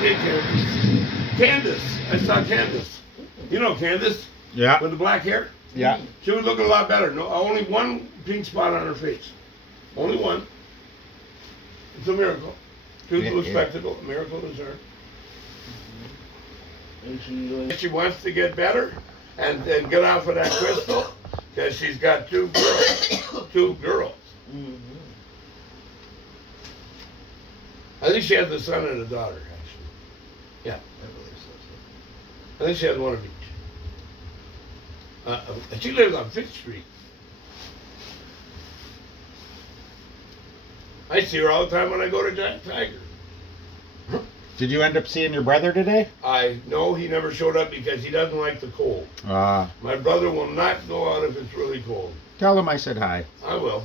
Hey, Candace. I saw Candace. You know Candace? Yeah. With the black hair? Yeah. She was looking a lot better. No, only one pink spot on her face. Only one. It's a miracle. Truth to a spectacle. A miracle is her. She wants to get better and get off of that crystal because she's got two girls. Two girls. I think she has a son and a daughter, actually. Yeah. I believe so. I think she has one of each. She lives on 5th Street. I see her all the time when I go to Giant Tiger. Did you end up seeing your brother today? No, he never showed up because he doesn't like the cold. Ah. My brother will not go out if it's really cold. Tell him I said hi. I will.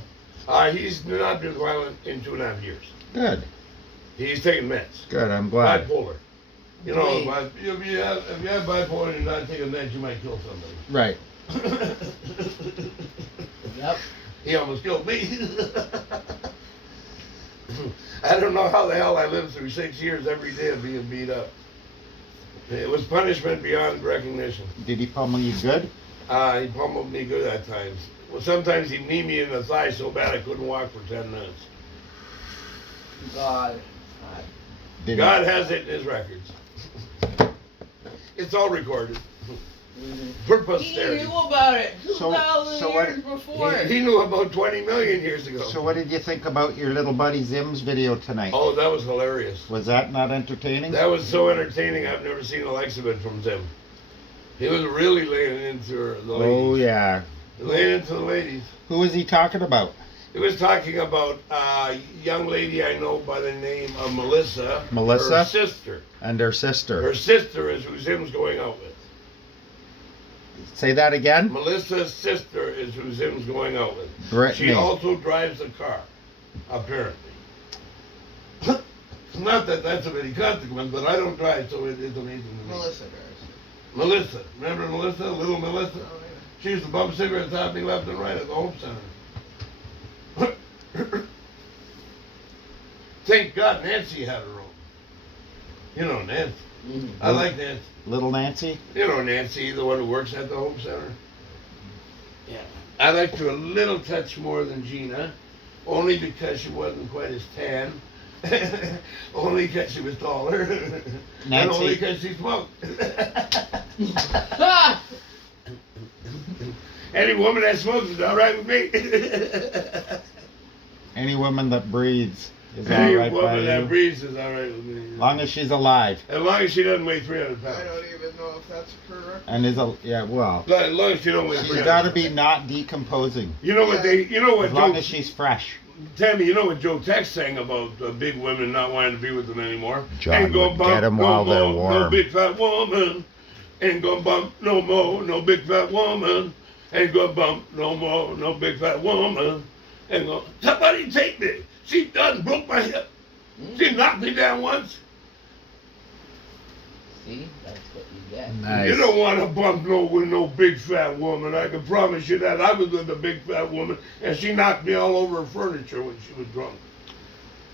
He's not been violent in 2.5 years. Good. He's taking meds. Good, I'm glad. Bipolar. You know, if you have bipolar and you're not taking meds, you might kill somebody. Right. Yep. He almost killed me. I don't know how the hell I lived through 6 years every day of being beat up. It was punishment beyond recognition. Did he pummel you good? He pummeled me good at times. Well, sometimes he'd knee me in the thigh so bad I couldn't walk for 10 minutes. God. God has it in his records. It's all recorded. For posterity. He knew about it 2,000 So what- years before. He knew about 20 million years ago. So what did you think about your little buddy Zims video tonight? Oh, that was hilarious. Was that not entertaining? That was so entertaining. I've never seen the likes of it from Tim. He was really laying into the ladies. Oh, yeah. Laying into the ladies. Who was he talking about? He was talking about a young lady I know by the name of Melissa. Melissa? Her sister. And her sister. Her sister is who Zim's going out with. Say that again? Melissa's sister is who Zim's going out with. Brittany. She also drives the car, apparently. Not that that's of any consequence, but I don't drive, so it's amazing to me. Melissa drives. Melissa. Remember Melissa? Little Melissa? Oh, yeah. She used to bump cigarettes at me left and right at the Home Center. Thank God Nancy had her own. You know Nancy. I like Nancy. Little Nancy? You know Nancy, the one who works at the Home Center. Yeah. I liked her a little touch more than Gina, only because she wasn't quite as tan. Only because she was taller. And only because she smoked. Any woman that smokes is all right with me. Any woman that breathes is Any all right by woman that you. breathes is all right with me. As long as she's alive. As long as she doesn't weigh 300 pounds. I don't even know if that's correct. And is a, yeah, well. As long as she don't weigh She's 300 got to pounds. be not decomposing. You know what As long Joe, as she's fresh. Tammy, you know what Joe Tex sang about big women not wanting to be with them anymore? John Ain't gonna would bump get 'em no while they're more, warm. No big fat woman. Ain't gonna bump no more, no big fat woman. Ain't gonna bump no more, no big fat woman. Ain't gonna. Somebody take me. She done broke my hip. She knocked me down once. See, that's what you get. Nice. You don't want to bump with no big fat woman. I can promise you that. I was with a big fat woman, and she knocked me all over her furniture when she was drunk.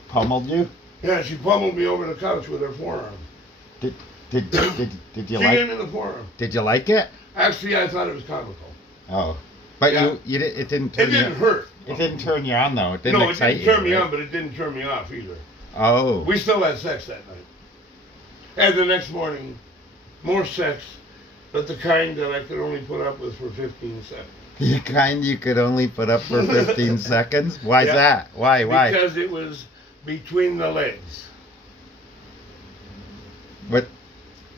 Pummeled you? Yeah, she pummeled me over the couch with her forearm. Did you She like? gave me the forearm. Did you like it? Actually, I thought it was comical. Oh, but Yeah. you it didn't It turn didn't you. hurt. It didn't turn you on though. It didn't No, it excite didn't turn you. me right? on, but it didn't turn me off either. Oh. We still had sex that night. And the next morning, more sex, but the kind that I could only put up with for 15 seconds. The kind you could only put up for 15 seconds? Why's Yeah. that? Why? Because it was between the legs. What?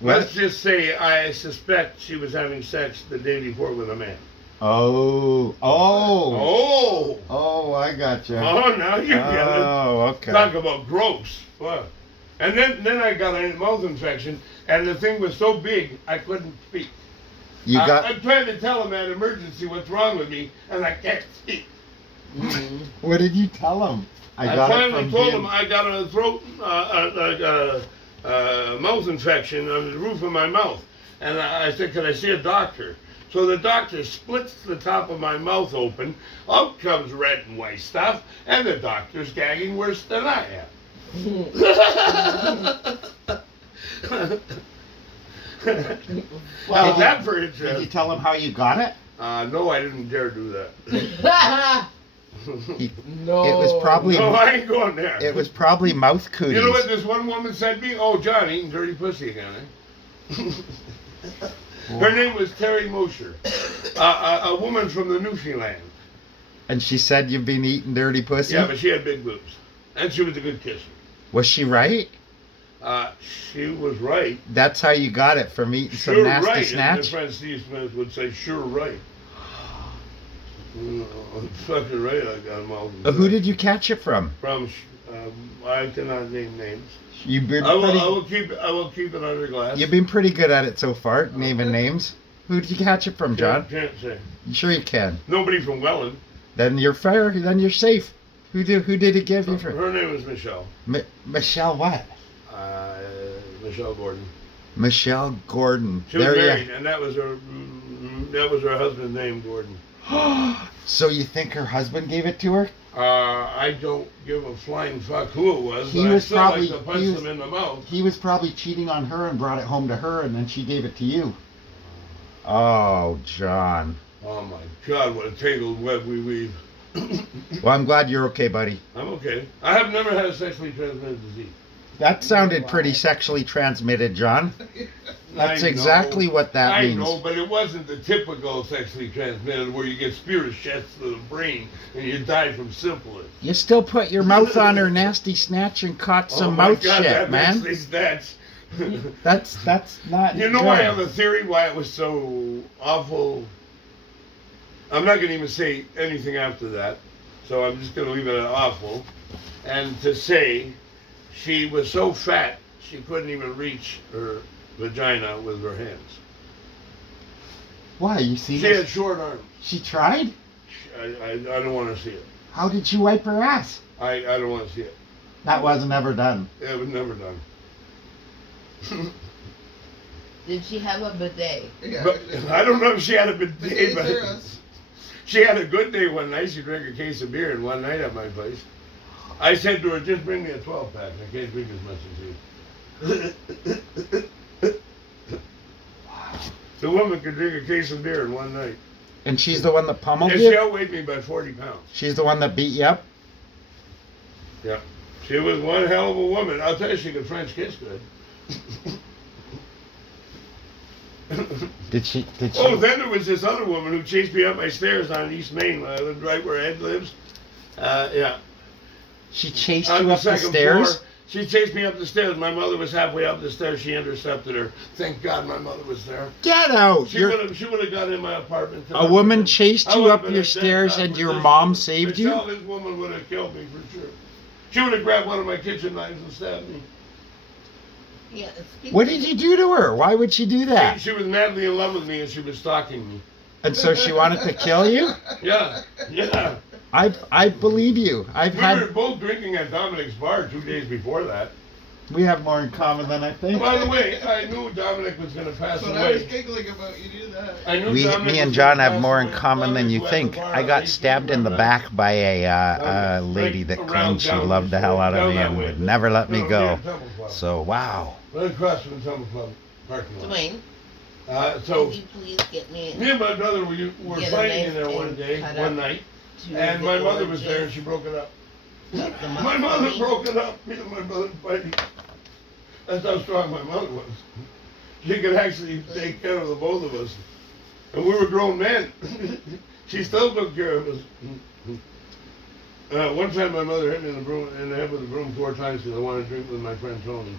Let's just say I suspect she was having sex the day before with a man. Oh. Oh, I gotcha. oh, now you get it. Oh, okay. Talk about gross. Wow. And then I got a mouth infection, and the thing was so big I couldn't speak. You got. I'm trying to tell him at emergency what's wrong with me, and I can't speak. What did you tell him? I got it finally from told Jim. him I got a throat, mouth infection on the roof of my mouth, and I said, "Can I see a doctor?" So the doctor splits the top of my mouth open. Out comes red and white stuff, and the doctor's gagging worse than I am. How's that for Did you interesting? tell him how you got it? No, I didn't dare do that. No. It was probably No, I ain't going there. it was probably mouth cooties. You know what this one woman said to me? Oh, John, eating dirty pussy again, eh? Her name was Terry Mosher, a woman from the Newfoundland. And she said you've been eating dirty pussy? Yeah, but she had big boobs. And she was a good kisser. Was she right? She was right. That's how you got it, from eating some Sure nasty right. And my snatch? friend Steve Smith would say, sure right. Fucking right, I got them all. Who did you catch it from? From, I cannot name names. You've been I pretty, will keep it under glass. you've been pretty good at it so far, naming names. Who did you catch it from, John? Can't say. You sure you can? Nobody from Welland. Then you're fair. Then you're safe. Who did it give you for? Her name was Michelle. Michelle what? Michelle Gordon. Michelle Gordon. She was There married, and that was her husband's name, Gordon. So you think her husband gave it to her? I don't give a flying fuck who it was, He but I was still probably- like to punch he was- them in the mouth. He was probably cheating on her and brought it home to her, and then she gave it to you. Oh, John. Oh my God, what a tangled web we weave. Well, I'm glad you're okay, buddy. I'm okay. I have never had a sexually transmitted disease. That sounded pretty sexually transmitted, John. That's I exactly know. what that means. I know, but it wasn't the typical sexually transmitted where you get spirit shots to the brain and you die from syphilis. You still put your mouth on her nasty snatch and caught Oh some my mouth God, shit, that man. nasty snatch. That's not. You know, good. I have a theory why it was so awful. I'm not going to even say anything after that, so I'm just going to leave it at awful. And to say she was so fat she couldn't even reach her vagina with her hands. Why? You see She had this? short arms. She tried? I don't want to see it. How did you wipe her ass? I don't want to see it. That wasn't ever done. It was never done. Did she have a bidet? Yeah, But I don't know if she had a bidet, Bidets but are us. she had a good day one night. She drank a case of beer and one night at my place. I said to her, just bring me a 12-pack. I can't drink as much as you. The woman could drink a case of beer in one night. And she's the one that pummeled And she you? outweighed me by 40 pounds. She's the one that beat you up? Yeah. She was one hell of a woman. I'll tell you, she could French kiss good. Did she? Oh, then there was this other woman who chased me up my stairs on East Main when I lived right where Ed lives. Yeah. She chased On you the up the second stairs? floor. She chased me up the stairs. My mother was halfway up the stairs. She intercepted her. Thank God my mother was there. Get out! She You're- would have got in my apartment. A woman chased I you would up have been your a dead stairs guy and with your this mom woman. saved Michelle, you? This woman would have killed me for sure. She would have grabbed one of my kitchen knives and stabbed me. Yeah. What did you do to her? Why would she do that? She was madly in love with me and she was stalking me. And so she wanted to kill you? Yeah, yeah. I believe you. We were both drinking at Dominic's bar 2 days before that. We have more in common than I think. By the way, I knew Dominic was going to pass That's what I was away. giggling about. You knew that. I knew Me Dominic and was John gonna have pass more in away. common than you Dominic was at think. the bar I got at stabbed in the 18, back by a Right lady that around claimed she down loved the this hell way, out of down me that and way. would never let me No, go. near Temple Club. So, wow. Right across from the Temple Club parking lot. Dwayne, So, could you please get me me and my brother were Get a fighting knife in there one and day, cut one up night, to and the my mother was origin there and she broke it up. of the My mother money? broke it up. Me and my brother fighting. That's how strong my mother was. She could actually take care of the both of us. And we were grown men. She still took care of us. One time my mother hit me in the head with a broom 4 times because I wanted to drink with my friend Tony.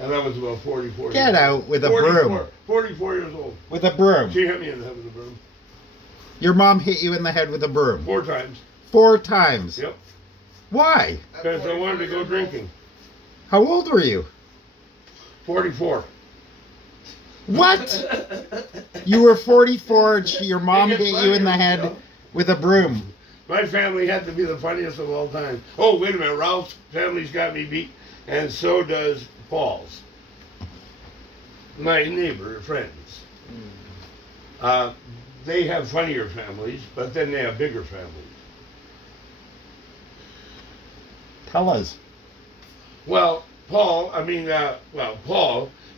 And that was about 44 years Get old. out with a broom. 44 years old. With a broom. She hit me in the head with a broom. Your mom hit you in the head with a broom. 4 times. 4 times. Yep. Why? Because I wanted to go drinking. How old were you? 44. What? You were 44 and your mom It gets hit you in the funnier, head you know? with a broom. My family had to be the funniest of all time. Oh, wait a minute. Ralph's family's got me beat, and so does Paul's. My neighbor, friends. They have funnier families, but then they have bigger families. Tell us. Well, Paul,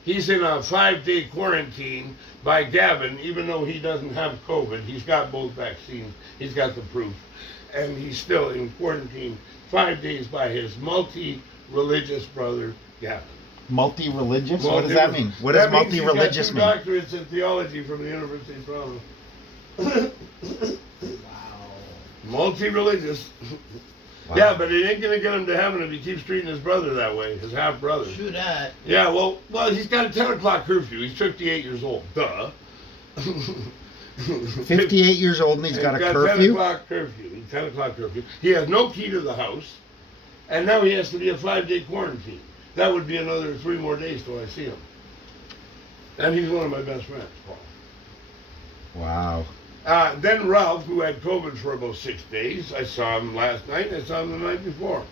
He's in a 5-day quarantine by Gavin, even though he doesn't have COVID. He's got both vaccines. He's got the proof. And he's still in quarantine 5 days by his multi-religious brother, Gavin. Multi-religious? What does that mean? What does multi-religious mean? He's got 2 doctorates in theology from the University of Toronto. Wow. Multi-religious. Wow. Yeah, but it ain't gonna get him to heaven if he keeps treating his brother that way, his half brother. True that. Yeah, well, he's got a 10 o'clock curfew. He's 58 years old. Duh. 58 years old and he's got a curfew? 10 o'clock curfew. 10 o'clock curfew. He has no key to the house, and now he has to be a 5-day quarantine. That would be another 3 more days till I see him. And he's one of my best friends, Paul. Wow. Then Ralph, who had COVID for about 6 days, I saw him last night, and I saw him the night before.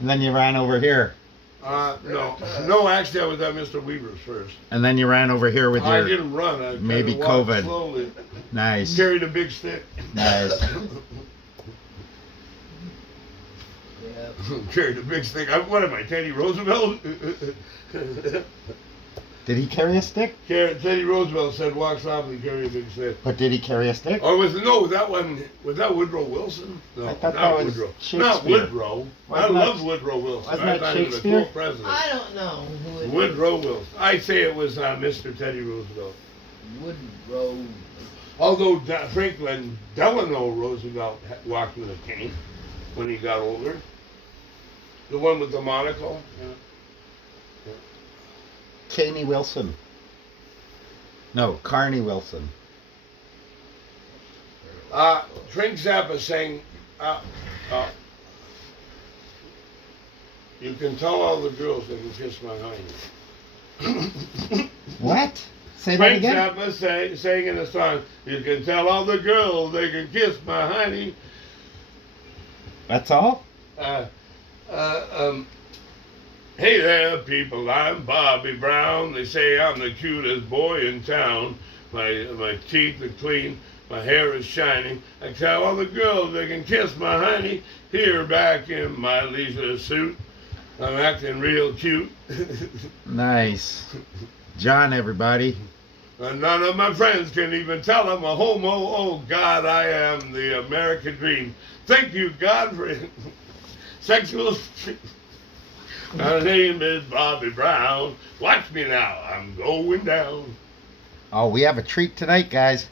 And then you ran over here. No, actually I was at Mr. Weaver's first. And then you ran over here with I your... didn't run, I maybe kinda walked COVID. slowly. Nice. Carried a big stick. Nice. Yep. Carried a big stick. What am I, Teddy Roosevelt? Did he carry a stick? Teddy Roosevelt said, walk softly, carry a big stick. But did he carry a stick? Or was that Woodrow Wilson? No, I thought not that was Woodrow. Shakespeare. Not Woodrow. I Wasn't that- love Woodrow Wilson. wasn't I that thought he was a Shakespeare? cool president. I don't know who it Woodrow Wilson. I say it was Mr. Teddy Roosevelt. Woodrow. Although Franklin Delano Roosevelt walked with a cane when he got older. The one with the monocle. Yeah. Caney Wilson. No, Carney Wilson. Frank Zappa sang, you can tell all the girls they can kiss my hiney. What? Say that Frank again? Zappa sang in a song, you can tell all the girls they can kiss my hiney. That's all? Hey there, people, I'm Bobby Brown. They say I'm the cutest boy in town. My teeth are clean, my hair is shining. I tell all the girls they can kiss my hiney. Here back in my leisure suit, I'm acting real cute. Nice. John, everybody. And none of my friends can even tell I'm a homo. Oh, God, I am the American dream. Thank you, God, for sexual... My name is Bobby Brown. Watch me now. I'm going down. Oh, we have a treat tonight, guys.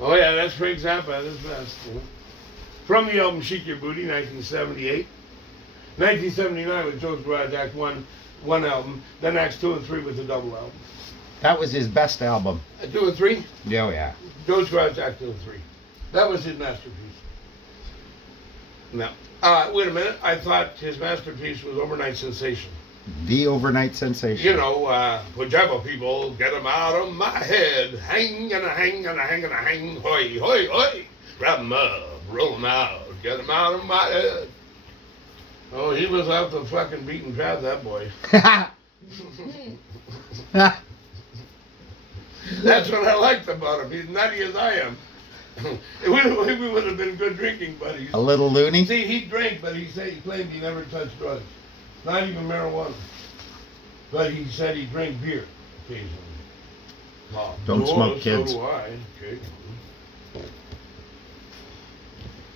Oh, yeah, that's Frank Zappa at his best. From the album Shake Your Booty, 1978. 1979 with Joe's Garage Act 1 album. Then Acts 2 and 3 with the double album. That was his best album. 2 and 3? Oh, yeah. Joe's Garage Act 2 and 3. That was his masterpiece. No. Wait a minute. I thought his masterpiece was Overnight Sensation. The overnight sensation. You know, Pajama people, get them out of my head. Hang and a hang and a hang and a hang. Hoy, hoy, hoy. Grab them up, roll them out, get them out of my head. Oh, he was out the fucking beaten path, that boy. That's what I liked about him. He's nutty as I am. We would have been good drinking buddies. A little loony? See, he drank, but he claimed he never touched drugs. Not even marijuana. But he said he drank beer occasionally. Oh, Don't smoke, kids. So do I. Okay.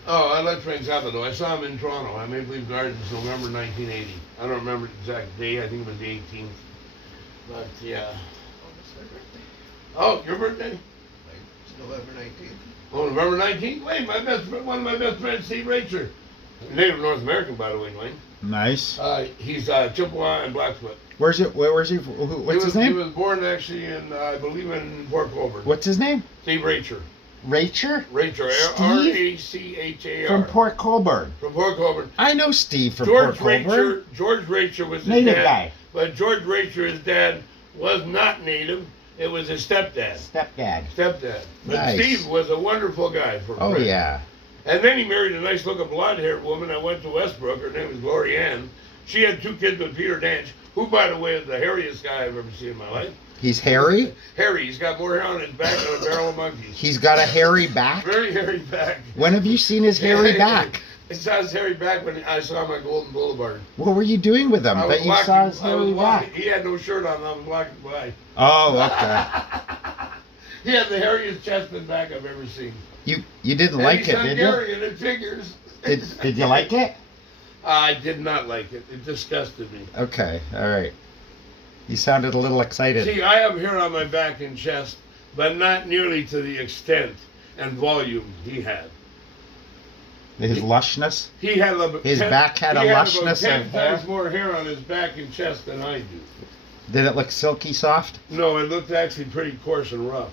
Oh, I like Frank Zappa, though. I saw him in Toronto at Maple Leaf Gardens, November 1980. I don't remember the exact day. I think it was the 18th. But, yeah. Oh, your birthday? It's November 19th. Oh, November 19th? Wait, one of my best friends, Steve Racher. Native North American, by the way, Dwayne. Nice. He's Chippewa and Blackfoot. Where's he? What's his name? He was born actually in, I believe, in Port Colborne. What's his name? Steve Racher. Racher? Racher. Steve? Rachar. From Port Colborne. From Port Colborne. I know Steve from Port Colborne. George Racher was his Native dad. guy. But George Racher, his dad, was not native. It was his stepdad. Stepdad. But Nice. Steve was a wonderful guy for a Oh, friend. yeah. And then he married a nice looking blonde haired woman that went to Westbrook. Her name was Glory Ann. She had 2 kids with Peter Danch, who, by the way, is the hairiest guy I've ever seen in my life. He's hairy? Hairy. He's got more hair on his back than a barrel of monkeys. He's got a hairy back? Very hairy back. When have you seen his hairy back? I saw his hairy back when I saw him on Golden Boulevard. What were you doing with him? I was That you walking- saw his I was hairy walking- back. He had no shirt on. I was walking by. Oh, okay. He had the hairiest chest and back I've ever seen. You didn't And like he's it, did you? Hungarian, it figures. Did you like it? I did not like it. It disgusted me. Okay, all right. You sounded a little excited. See, I have hair on my back and chest, but not nearly to the extent and volume he had. His lushness. He had about His back had a he lushness about 10 of hair? times more hair on his back and chest than I do. Did it look silky soft? No, it looked actually pretty coarse and rough.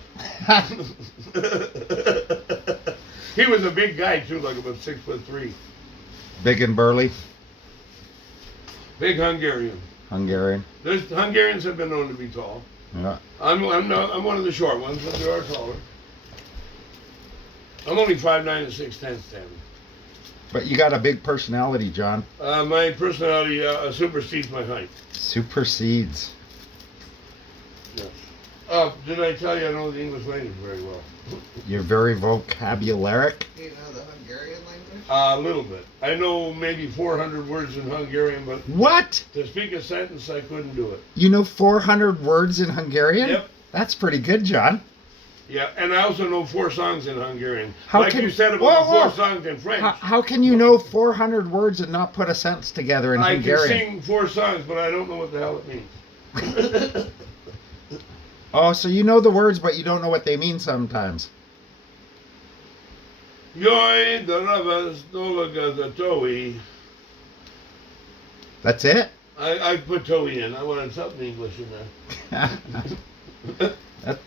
He was a big guy too, like about 6'3". Big and burly. Big Hungarian. Hungarian. Hungarians have been known to be tall. Yeah. I'm one of the short ones, but there are taller. I'm only 5'9" and 6'10", Tammy. But you got a big personality, John. My personality supersedes my height. Supersedes. Yes. Did I tell you I know the English language very well? You're very vocabularic. Do you know the Hungarian language? A little bit. I know maybe 400 words in Hungarian, but What? to speak a sentence, I couldn't do it. You know 400 words in Hungarian? Yep. That's pretty good, John. Yeah, and I also know 4 songs in Hungarian. How like can- you said Whoa, about whoa. the 4 songs in French. How can you know 400 words and not put a sentence together in I Hungarian? can sing 4 songs, but I don't know what the hell it means. Oh, so you know the words, but you don't know what they mean sometimes. Joj, daravas, dolaga, zatoi. That's it? I put Toei in. I wanted something English in there.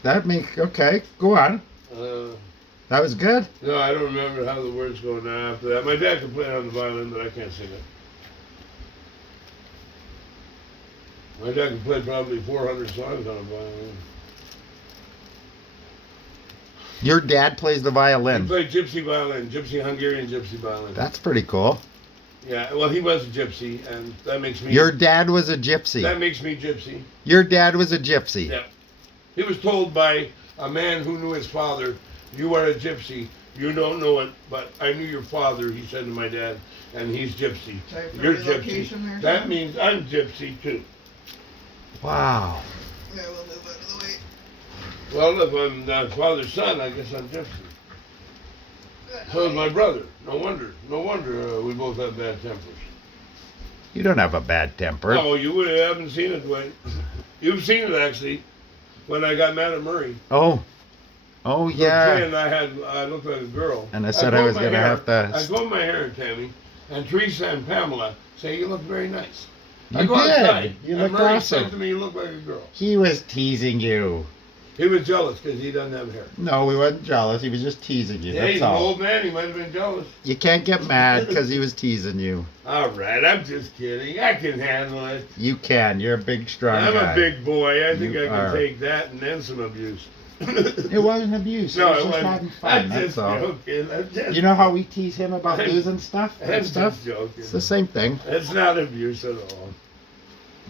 that makes okay. Go on. That was good. No, I don't remember how the words go now after that. My dad could play it on the violin, but I can't sing it. My dad could play probably 400 songs on a violin. Your dad plays the He violin. played gypsy violin, gypsy Hungarian gypsy violin. That's pretty cool. Yeah, well, he was a gypsy, and that makes me. Your dad was a gypsy. That makes me gypsy. Your dad was a gypsy. Yeah. He was told by a man who knew his father, "You are a gypsy. You don't know it, but I knew your father," he said to my dad, "and he's gypsy. Type of You're gypsy. relocation there, That John? means I'm gypsy too." Wow. Yeah, we'll move out of the way. Well, if I'm not father's son, I guess I'm gypsy. So is my brother. No wonder we both have bad tempers. You don't have a bad temper. Oh, you haven't seen it, Dwayne. You've seen it actually. When I got mad at Murray. Oh. Oh yeah. And I looked like a girl. And I said I was combed my gonna hair. have to- I combed my hair, Tammy, and Teresa and Pamela say you look very nice. I You go did. outside, You and looked Murray awesome. said to me, "You look like a girl." He was teasing you. He was jealous because he doesn't have hair. No, he wasn't jealous. He was just teasing you. Yeah, That's he's an all. old man. He might have been jealous. You can't get mad because he was teasing you. All right, I'm just kidding. I can handle it. You can. You're a big, strong I'm guy. a big boy. I think You I can are. take that and then some abuse. It wasn't abuse. No, it was it just wasn't. having fun. I'm That's just all. joking. I'm just, You know how we tease him about I'm- losing stuff I'm and stuff? just joking. It's the same thing. It's not abuse at all.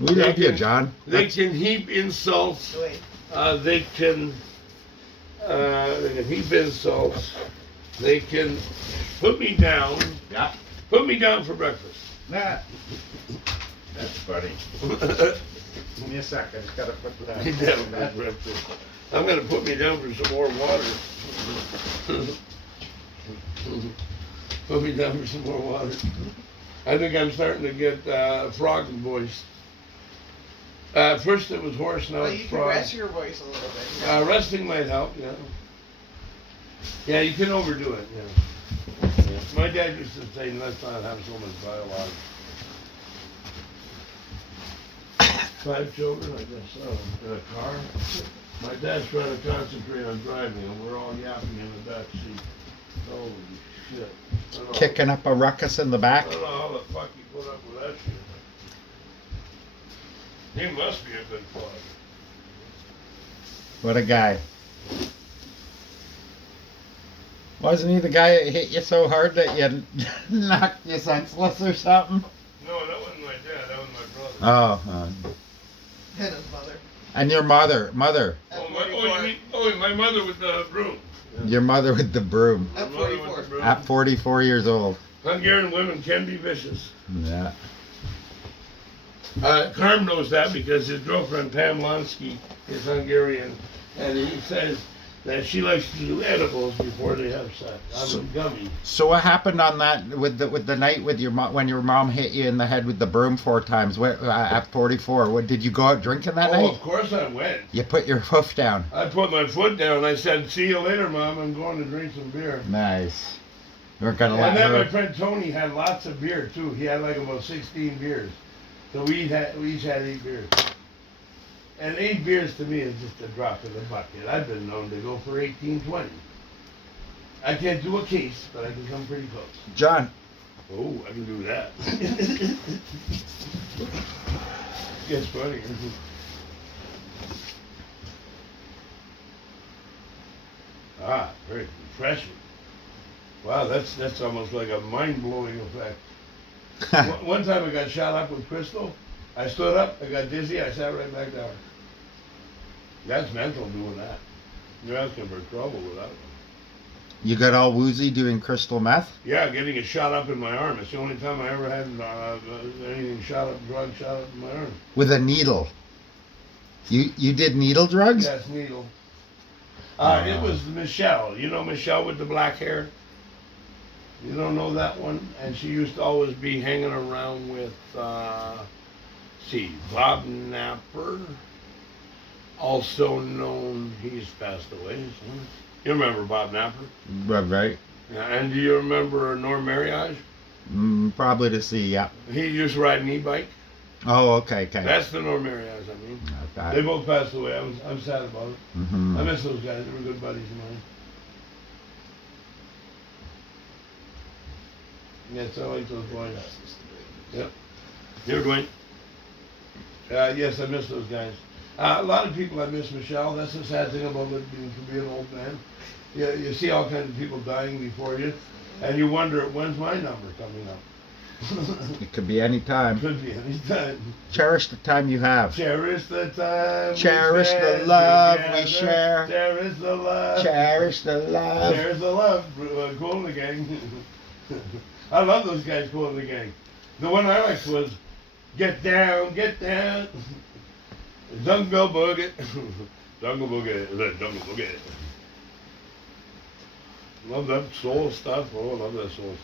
We They love you, can- John. They can heap insults. Wait. They can heap insults. They can put me down. Yeah. Put me down for breakfast. That's funny. Give me a second. Just gotta put that. Put me down for breakfast. I'm gonna put me down for some more water. Put me down for some more water. I think I'm starting to get frog voice. First it was hoarse, now Well, it's you can frog. rest your voice a little bit. Resting might help, yeah. Yeah, you can overdo it, yeah. Yeah. My dad used to say, let's not have so much dialogue. 5 children, I guess so, in a car. My dad's trying to concentrate on driving, and we're all yapping in the back seat. Holy shit. I don't know- Kicking up a ruckus in the back. I don't know how the fuck you put up with that shit. He must be a good father. What a guy. Wasn't he the guy that hit you so hard that you knocked you senseless or something? No, that wasn't my dad, that was my brother. Oh. And his mother. And your mother. At Oh, 44. my mother with the broom. Your mother with the broom. At My mother with 44. the broom. At 44 years old. Hungarian women can be vicious. Yeah. Carm knows that because his girlfriend Pam Lonsky is Hungarian, and he says that she likes to do edibles before they have sex. I'm gummy. So what happened on that with the night with your mom when your mom hit you in the head with the broom 4 times? What, at 44? What did you go out drinking that night? Of course I went. You put your hoof down. I put my foot down. I said, "See you later, Mom. I'm going to drink some beer." Nice. You weren't gonna And let then her. my friend Tony had lots of beer too. He had like about 16 beers. So we each had 8 beers. And 8 beers to me is just a drop in the bucket. I've been known to go for 18, 20. I can't do a case, but I can come pretty close. John, Oh, I can do that. Gets funny. Ah, very refreshing. Wow, that's almost like a mind-blowing effect. One time I got shot up with crystal. I stood up, I got dizzy, I sat right back down. That's mental doing that. You're asking for trouble with that one. you got all woozy doing crystal meth? Yeah, getting it shot up in my arm. It's the only time I ever had anything drug shot up in my arm. With a needle. You did needle drugs? Yes, needle. It was Michelle. You know Michelle with the black hair? You don't know that one? And she used to always be hanging around with, Bob Napper. Also known, he's passed away. So. You remember Bob Napper? Right. Yeah, and do you remember Norm Marriage? Probably to see, yeah. He used to ride an e-bike. Oh, okay. That's the Norm Marriage, I mean. Okay. They both passed away. I'm sad about it. Mm-hmm. I miss those guys. They were good buddies of mine. Yes, I like those boys. Yep. Here, Dwayne. Yes, I miss those guys. A lot of people I miss, Michelle. That's the sad thing about being an old man. You see all kinds of people dying before you, and you wonder, when's my number coming up? It could be any time. Could be any time. Cherish the time you have. Cherish the time. Cherish the love we share. Cherish the love. Cherish the love. Cherish the love. Cool in the gang. I love those guys, Cool in the Gang. The one I liked was Get Down, Get Down. Jungle Boogie. Jungle Boogie. Jungle Boogie. Love that soul stuff. Oh, I love that soul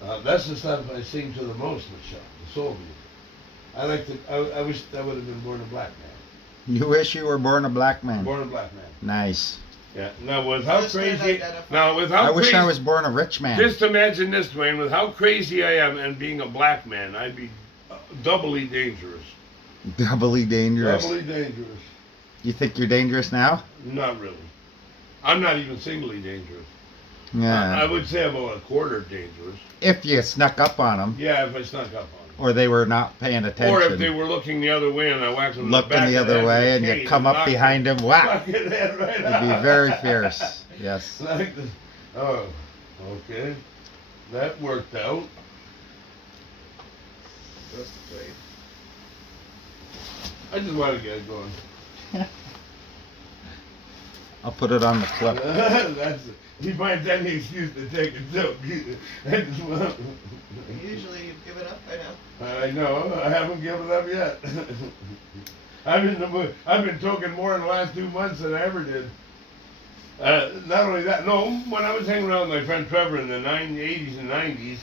stuff. That's the stuff I sing to the most, Michelle. The soul music. I like to. I wish I would have been born a black man. You wish you were born a black man. Born a black man. Nice. Yeah. Now with how Just crazy. identify. Now with how I wish crazy, I was born a rich man. Just imagine this, Dwayne. With how crazy I am and being a black man, I'd be doubly dangerous. Doubly dangerous. Doubly dangerous. You think you're dangerous now? Not really. I'm not even singly dangerous. Yeah. I would say about a quarter dangerous. If you snuck up on them, Yeah, if I snuck up on them. or they were not paying attention. Or if they were looking the other way and I whacked them in the looking back the of other head way with and a you cane come up knocked behind them, whack. Fucking head right It'd be very fierce. Yes. Like this. Oh, okay. That worked out. That's great. I just want to get it going. I'll put it on the clip. That's it. He finds any excuse to take a joke. I just want. Usually you give it up by now. I know. I haven't given up yet. I've been talking more in the last 2 months than I ever did. Not only that, no. When I was hanging around with my friend Trevor in the 80s and 90s,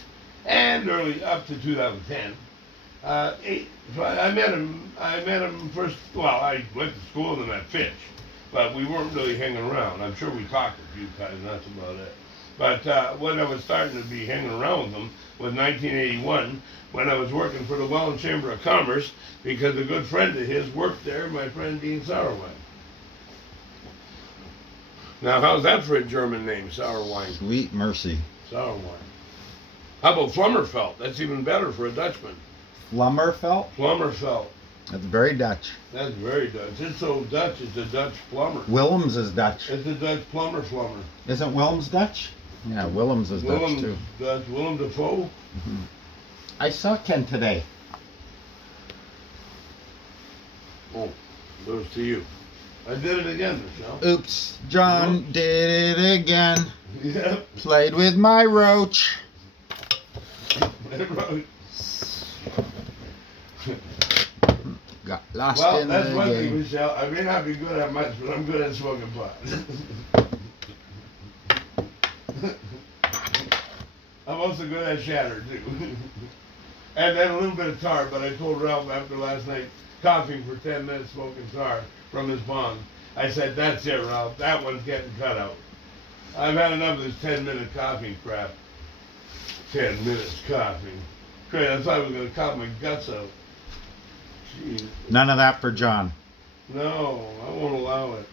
and early up to 2010, I met him. I met him first. Well, I went to school with him at Fitch, but we weren't really hanging around. I'm sure we talked a few times. That's about it. But when I was starting to be hanging around with him was 1981, when I was working for the Welland Chamber of Commerce, because a good friend of his worked there, my friend Dean Sauerwein. Now, how's that for a German name, Sauerwein? Sweet mercy. Sauerwein. How about Flummerfelt? That's even better for a Dutchman. Flummerfelt? Flummerfelt. That's very Dutch. That's very Dutch. It's so Dutch, it's a Dutch plumber. Willems is Dutch. It's a Dutch plumber. Isn't Willems Dutch? Yeah, Willems is Dutch too. Dutch. Willem Dafoe. I saw Ken today. Oh, those to you. I did it again, Michelle. Oops, John did it again. Yep. Played with my roach. Got lost Well, in that's the one thing, game. Michelle. I may not be good at much, but I'm good at smoking pot. I'm also good at shatter, too. And then a little bit of tar, but I told Ralph after last night, coughing for 10 minutes smoking tar from his bong. I said, that's it, Ralph. That one's getting cut out. I've had enough of this 10-minute coughing crap. 10 minutes coughing. Great, I thought I was going to cough my guts out. Jeez. None of that for John. No, I won't allow it.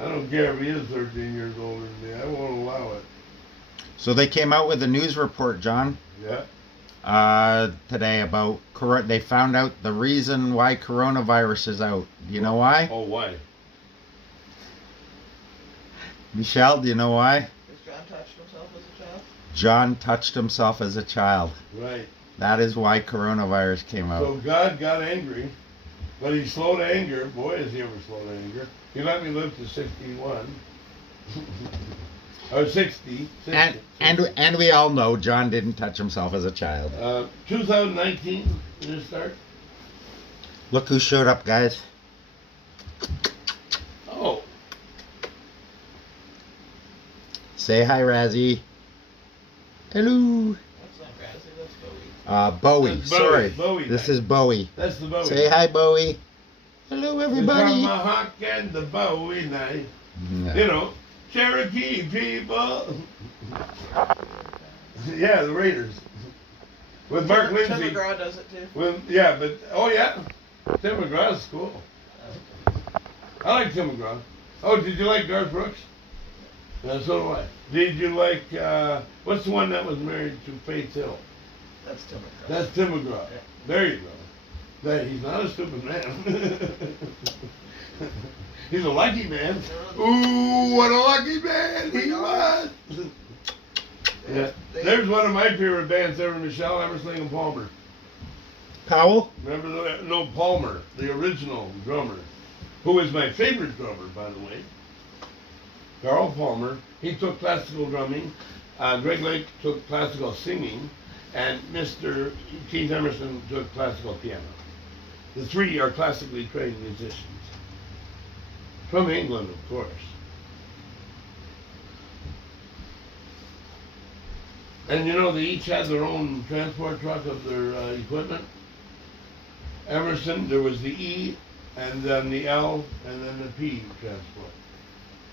I don't care if he is 13 years older than me. I won't allow it. So they came out with a news report, John. Yeah. Today about they found out the reason why coronavirus is out. Do you know why? Oh, why? Michelle, do you know why? Because John touched himself as a child? John touched himself as a child. Right. That is why coronavirus came out. So God got angry, but he's slow to anger. Boy, is he ever slow to anger. He let me live to 61. Or 60. 60. And we all know John didn't touch himself as a child. 2019, did it start? Look who showed up, guys. Oh. Say hi, Razzie. Hello. That's not Razzie, that's Bowie. Bowie. That's Bowie. Sorry. Bowie This night. is Bowie. That's the Bowie. Say hi, Bowie. Hello, The everybody. Tomahawk and the Bowie night. Yeah. You know, Cherokee people. Yeah, the Raiders. With Mark Tim Lindsay. McGraw does it too. Yeah, but, oh yeah. Tim McGraw's cool. I like Tim McGraw. Oh, did you like Garth Brooks? So do I. Did you like, what's the one that was married to Faith Hill? That's Tim McGraw. That's Tim McGraw. Yeah. There you go. He's not a stupid man. He's a lucky man. Ooh, what a lucky man he was. Yeah. There's one of my favorite bands ever, Michelle, Emerson and Palmer. Powell? Remember no, Palmer, the original drummer, who is my favorite drummer, by the way. Carl Palmer. He took classical drumming. Greg Lake took classical singing, and Mr. Keith Emerson took classical piano. The three are classically trained musicians. From England, of course. And you know, they each had their own transport truck of their equipment. Emerson, there was the E, and then the L, and then the P transport.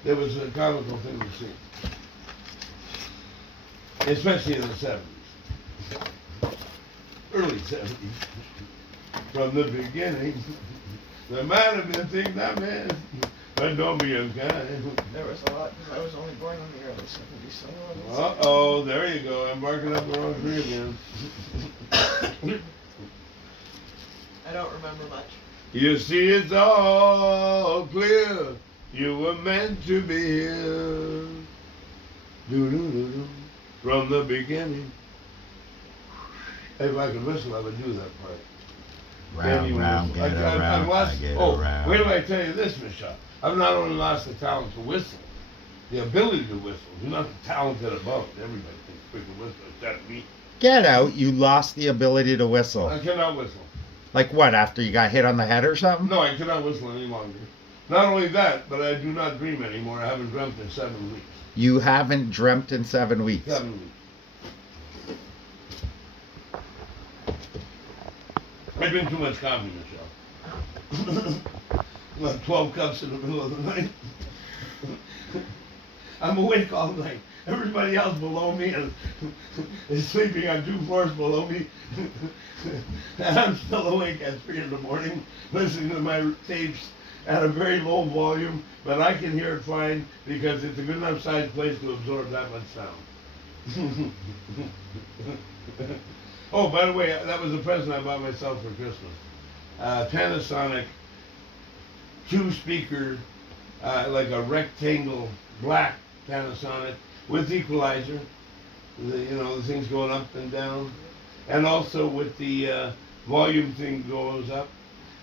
It was a comical thing to see. Especially in the 70s. Early 70s. From the beginning, there might have been things I missed, but don't be unkind. There was a lot, because I was only born in the early 70s, so Uh-oh, there you go. I'm barking up the wrong tree again. I don't remember much. You see, it's all clear. You were meant to be here. Do-do-do-do. From the beginning. If I could whistle, I would do that part. Round, round, get around, I've lost, I get oh, around. wait till I tell you this, Michelle. I've not only lost the talent to whistle, the ability to whistle. You're not talented about it. Everybody thinks quick to whistle. Except me. Get out, you lost the ability to whistle. I cannot whistle. Like what, after you got hit on the head or something? No, I cannot whistle any longer. Not only that, but I do not dream anymore. I haven't dreamt in 7 weeks. You haven't dreamt in 7 weeks. 7 weeks. I drink too much coffee, Michelle. Like 12 cups in the middle of the night. I'm awake all night. Everybody else below me is sleeping on 2 floors below me. And I'm still awake at 3 in the morning, listening to my tapes at a very low volume, but I can hear it fine because it's a good enough sized place to absorb that much sound. Oh, by the way, that was a present I bought myself for Christmas. Panasonic 2-speaker, like a rectangle black Panasonic with equalizer. The things going up and down, and also with the volume thing goes up,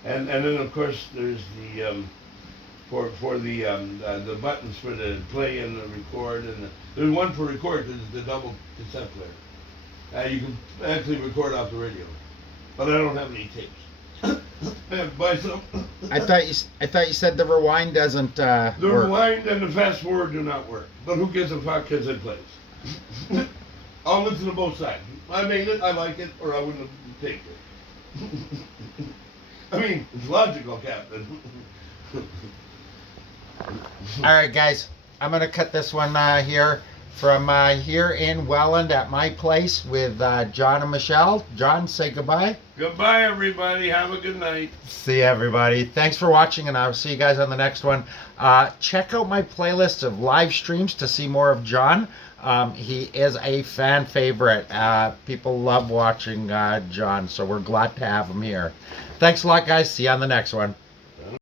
and then of course there's the for the buttons for the play and the record, and there's one for record. There's the double cassette player. You can actually record off the radio, but I don't have any tapes. I have to buy some. I thought you said the rewind doesn't The work. rewind and the fast forward do not work. But who gives a fuck because it plays? I'll listen to both sides. I made it, I like it, or I wouldn't have taken it. I mean, it's logical, Captain. All right, guys, I'm gonna cut this one here from here in Welland at my place with John and Michelle. John, say goodbye. Goodbye, everybody. Have a good night. See you, everybody. Thanks for watching, and I'll see you guys on the next one. Check out my playlist of live streams to see more of John. He is a fan favorite. People love watching John, so we're glad to have him here. Thanks a lot, guys. See you on the next one.